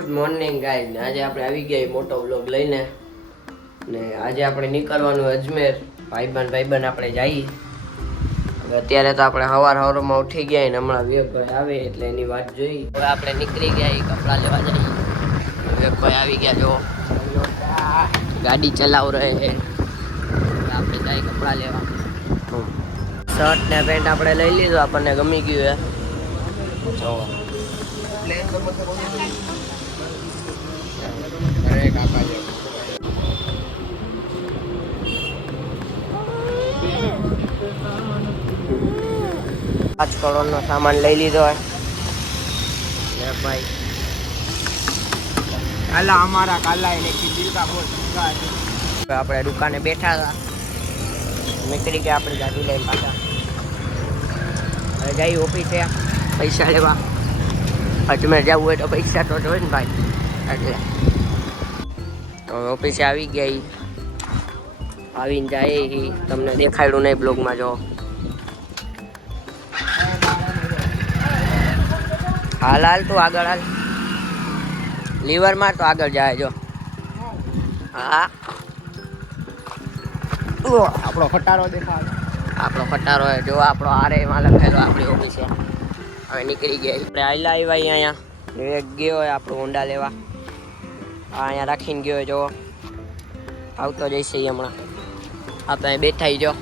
Good morning guys, આજે આપણે આવી ગયા મોટો વ્લોગ લઈને ને આજે આપણે નીકળવાનું અજમેર ભાઈબંધ આપણે જઈએ. હવે અત્યારે તો આપણે સવારમાં ઉઠી ગયા ને હમણાં વિવેકભાઈ આવે એટલે એની વાત જોઈ. હવે આપણે નીકળી ગયા કપડાં લેવા જઈએ. વિવેકભાઈ આવી ગયા, જો ગાડી ચલાવ રહે છે. આપણે જઈએ કપડાં લેવા. શર્ટ ને પેન્ટ આપણે લઈ લીધું, આપણને ગમી ગયું હે. જો પાંચ કરોડનો સામાન લઈ લીધો હોય ભાઈ. કાલા અમારા કાલા એને દિલ કા બહુ ચંગા છે. આપણે દુકાને બેઠા હતા, નીકળી ગયા આપણે ગાડી લઈને પાછા. હવે જઈ ઓફિસે પૈસા લેવા. અજમેર જવું હોય તો પૈસા તો જોઈએ ને ભાઈ, એટલે તો ઓફિસે આવી ગયા. આવીને જાય તમને દેખાડ્યું નહીં બ્લોગમાં. જો હાલ હાલ તું આગળ હાલ, લીવર માર તો આગળ જાય. જો હા આપણો ખટારો દેખાય. આપણો ખટારો જો આપણો આરે એમાં લખેલો આપણી ઓફિસે. હવે નીકળી ગયા આપણે. આયલા આવ્યા અહીંયા એક ગયો હોય આપણું હોન્ડા લેવા. અહીંયા રાખીને ગયો જો આવતો જઈશે હમણાં. આપણે બેઠા જો.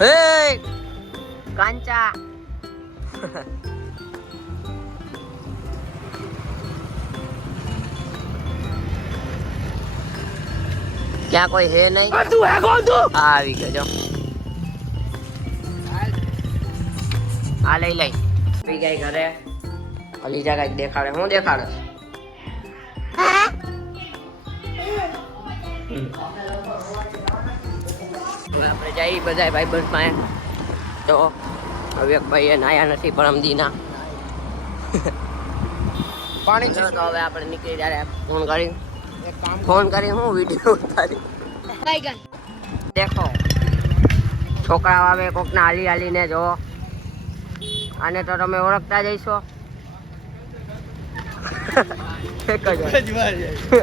હે કાંચા ક્યાં કોઈ હે નહીં? આવી ગયો જો. આ લઈ લઈ પી ગઈ ઘરે. અલી જગા દેખાડે. હું દેખાડે? આપણે જઈ બધા ભાઈબંધ પાસે. તો વિવેકભાઈ એ નાયા નથી પરમદીના. પાણી તો હવે આપણે નીકળી ત્યારે ફોન કરી હું વિડીયો ઉતારી. દેખો છોકરાઓ આવે કોકના હાલી હાલીને જો. આને તો તમે ઓળખતા જઈશો.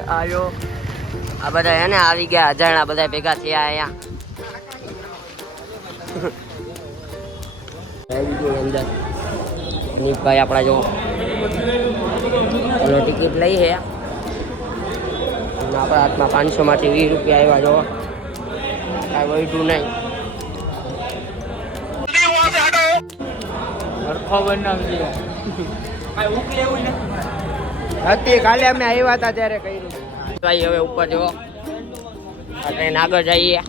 આયો આ બધા એને આવી ગયા અજાણા બધા ભેગા થયા અહીંયા. આવી ગઈ અંદર નીકભાઈ આપણા જો ટિકિટ લઈ હે. આપણા હાથમાં 500 માંથી 20 રૂપિયા આવ્યા જો. કાંઈ વહીતું નહીં. કાલે અમે આવ્યા હતા ત્યારે કર્યું. હવે ઉપર જો ટ્રેન આગળ જઈએ.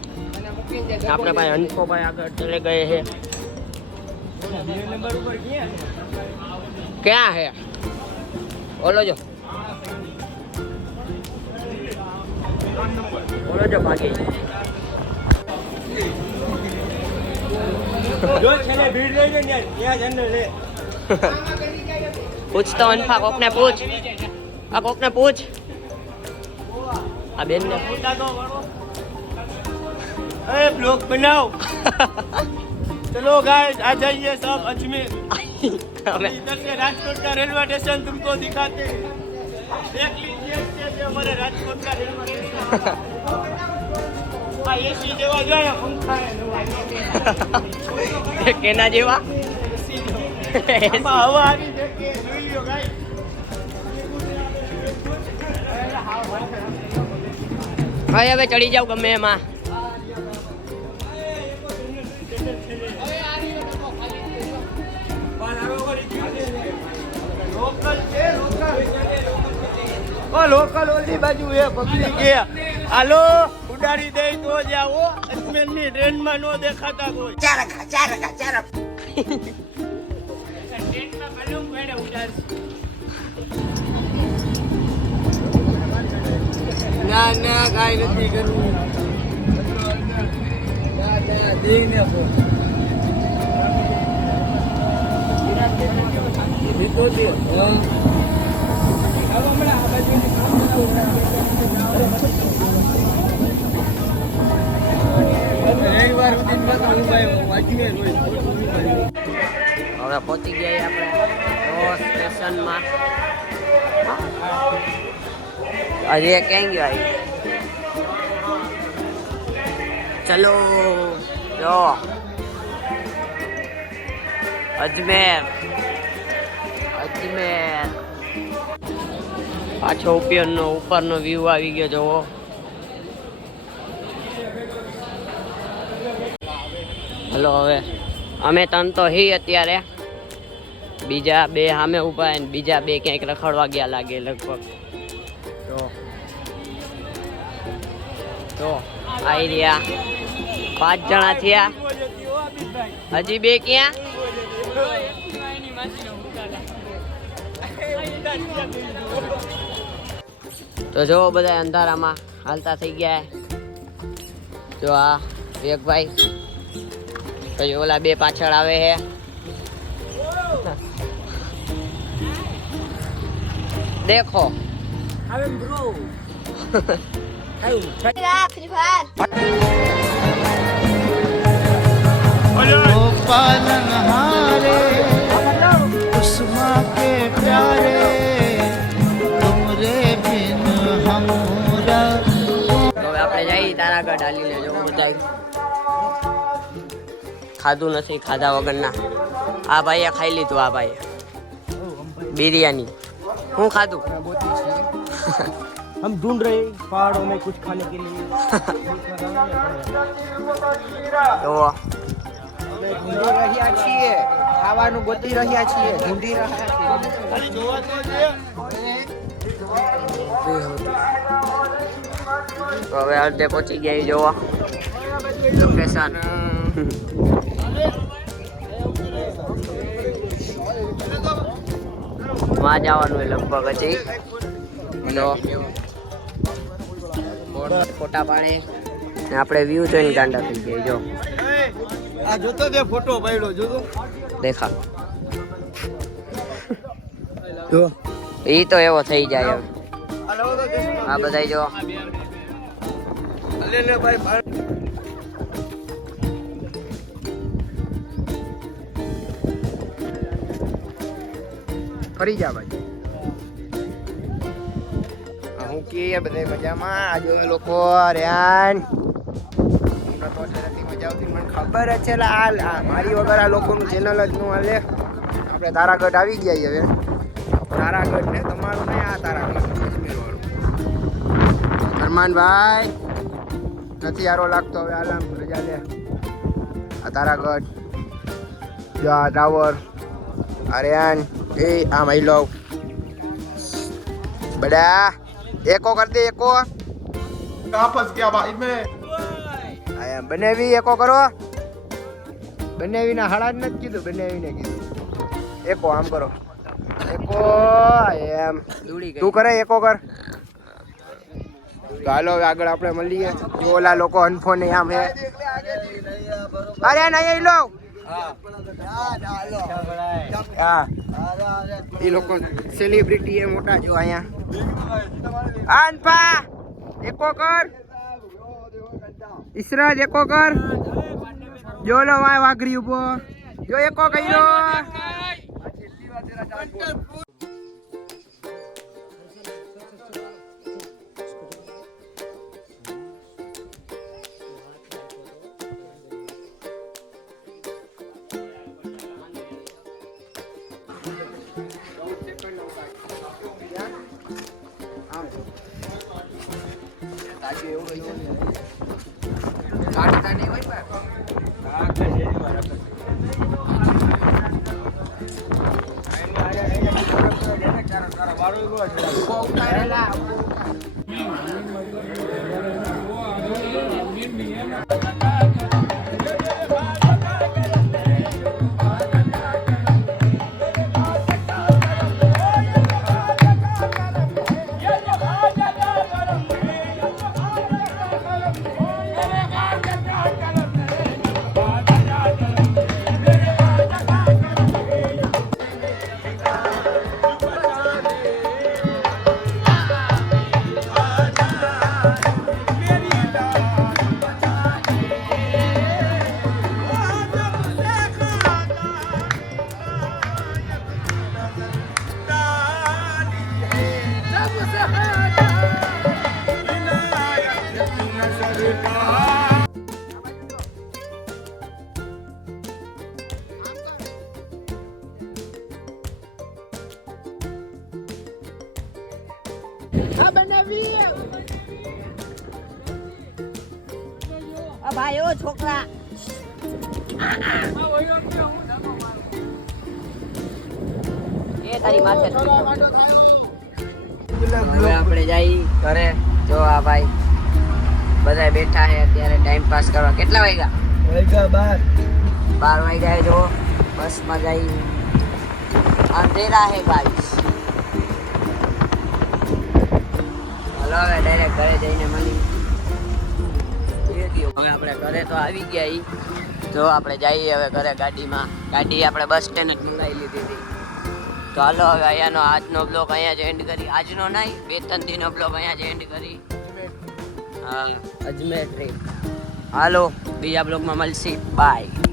આપણે ભાઈ હંસોભાઈ આગળ ચલે ગયે છે. ક્યાં હે બોલો જો. બોલો જો ભાગી પૂછતો અનફા કોકને પૂછ. આ કોકને પૂછ. આ બેન ને ब्लॉग बनाओ. चलो गाइस आ जाइए सब अजमेर. इधर से राजकोट का रेलवे स्टेशन तुमको दिखाते हैं. देख लीजिए ये हमारे राजकोट का रेलवे स्टेशन. आ एसी जेवा जो है पंखा है केना जेवा हवा आनी देखे જોઈ લ્યો ગાઈસ. ભાઈ હવે ચડી જાવ ગમે એમાં. લોકલ ઓલી બાજુ એ પબ્લિક એ હાલો ઉડાડી દે તો જાઓ. અજમેર ની ટ્રેન માં નો દેખાતા કોઈ. ચારક ટ્રેન માં બલૂન પડે ઉડાડશે. ના ના કાઈ નથી કરવું. ના દેઈને ફોન દીધો દે. હવે પહોંચી ગયા આપણે સ્ટેશનમાં. અરે ક્યાં ગયો આવી ચલો જો અજમેર અજમેર પાછો ઉપરનો વ્યૂ આવી ગયો જોવો હલો હવે અમે તન તો હી અત્યારે બીજા બે સામે ઉભા ને બીજા બે ક્યાંક રખડવા ગયા લાગે લગભગ તો આઈ રહ્યા 5 જણા થયા હજી બે ક્યાં તો જો બધા અંધારામાં હાલતા થઈ ગયા જો આ એક ભાઈ પછી ઓલા બે પાછળ આવે છે દેખો હવે બ્રો Free Fire. पालनहारे उस माँ के प्यारे तुमरे बिन हमरा તો હવે આપણે જઈ તારાગઢ હાલી લેજો બધા ખાધું નથી ખાધા વગરના આ ભાઈએ ખાઈ લીધું આ ભાઈએ બિરયાની હું ખાધું हम ढूंढ रहे हैं पहाड़ों में कुछ खाने के लिए તો ઢૂંઢી રહ્યા છીએ ખાવાનું ગોતી રહ્યા છીએ ઢૂંઢી રહ્યા તો હવે અડધે પહોંચી ગયા ઈ જોવા લોકેશન માં જવાનું હોય લગભગ હજી તો ફોટા પાડે ને આપણે વ્યૂ જોઈને ગાંડા થઈ ગયા જો આ જોતો તે ફોટો પાડ્યો જોતો દેખા તો ઈ તો એવો થઈ જાય હવે આ લવો તો આ બધા જો લે લે ભાઈ ફરી જા ભાઈ હું કે બધા મજામાં આજે લોકો રેન મજા આવતી મને ખબર જ છે મારી વગર આ લોકોનું ચેનલ જ નું હાલે આપણે તારાગઢ આવી ગયા હવે તારાગઢ ને તમારું ને આ તારાગઢ અજમેર વાળું હરમાનભાઈ નથી સારો લાગતો હવે આલામ રજા લે આ તારાગઢ જો આ ટાવર આર્યન એ આ મહિલો બડા एको कर दे एको कहाँ फंस गया भाई मैं आया बनेवी एको करो बनेवी ना हड़ा न कीधु बनेवी ने कीधु एको आम करो एको एम तू करे एको कर तो हालो આગળ આપણે મળીએ જો ઓલા લોકો અનફો ને આમ હે અરે નહીં લો હા એ લોકો સેલિબ્રિટી એ મોટા જો અહીંયા અનપા એકો કર ઈસરાજ એકો કર જો લો વાય વાઘરી ઉભો જો એકો કર્યો ભાઈ ઓ છોકરા એ તારી માથે હવે આપણે જઈ ઘરે. જો આ ભાઈ બધા બેઠા છે અત્યારે ટાઈમ પાસ કરવા. કેટલા વાગ્યા? 12 વાગ્યા. જો બસમાં જઈ અંધેરા હે ગાઈસ. હલો હવે ડાયરેક્ટ ઘરે જઈને મળી. હવે આપણે ઘરે તો આવી ગયા ઈ. જો આપણે જઈએ હવે ઘરે ગાડીમાં. ગાડી આપણે બસ સ્ટેન્ડ જ મંગાવી લીધી હતી. તો હાલો હવે અહીંયાનો આજનો બ્લોગ અહીંયા જ એન્ડ કરી. આજનો નહીં 2-3 દિનનો બ્લોગ અહીંયા જ એન્ડ કરી. હા અજમેર ટ્રીપ. હાલો બીજા બ્લોગમાં મળશે. બાય.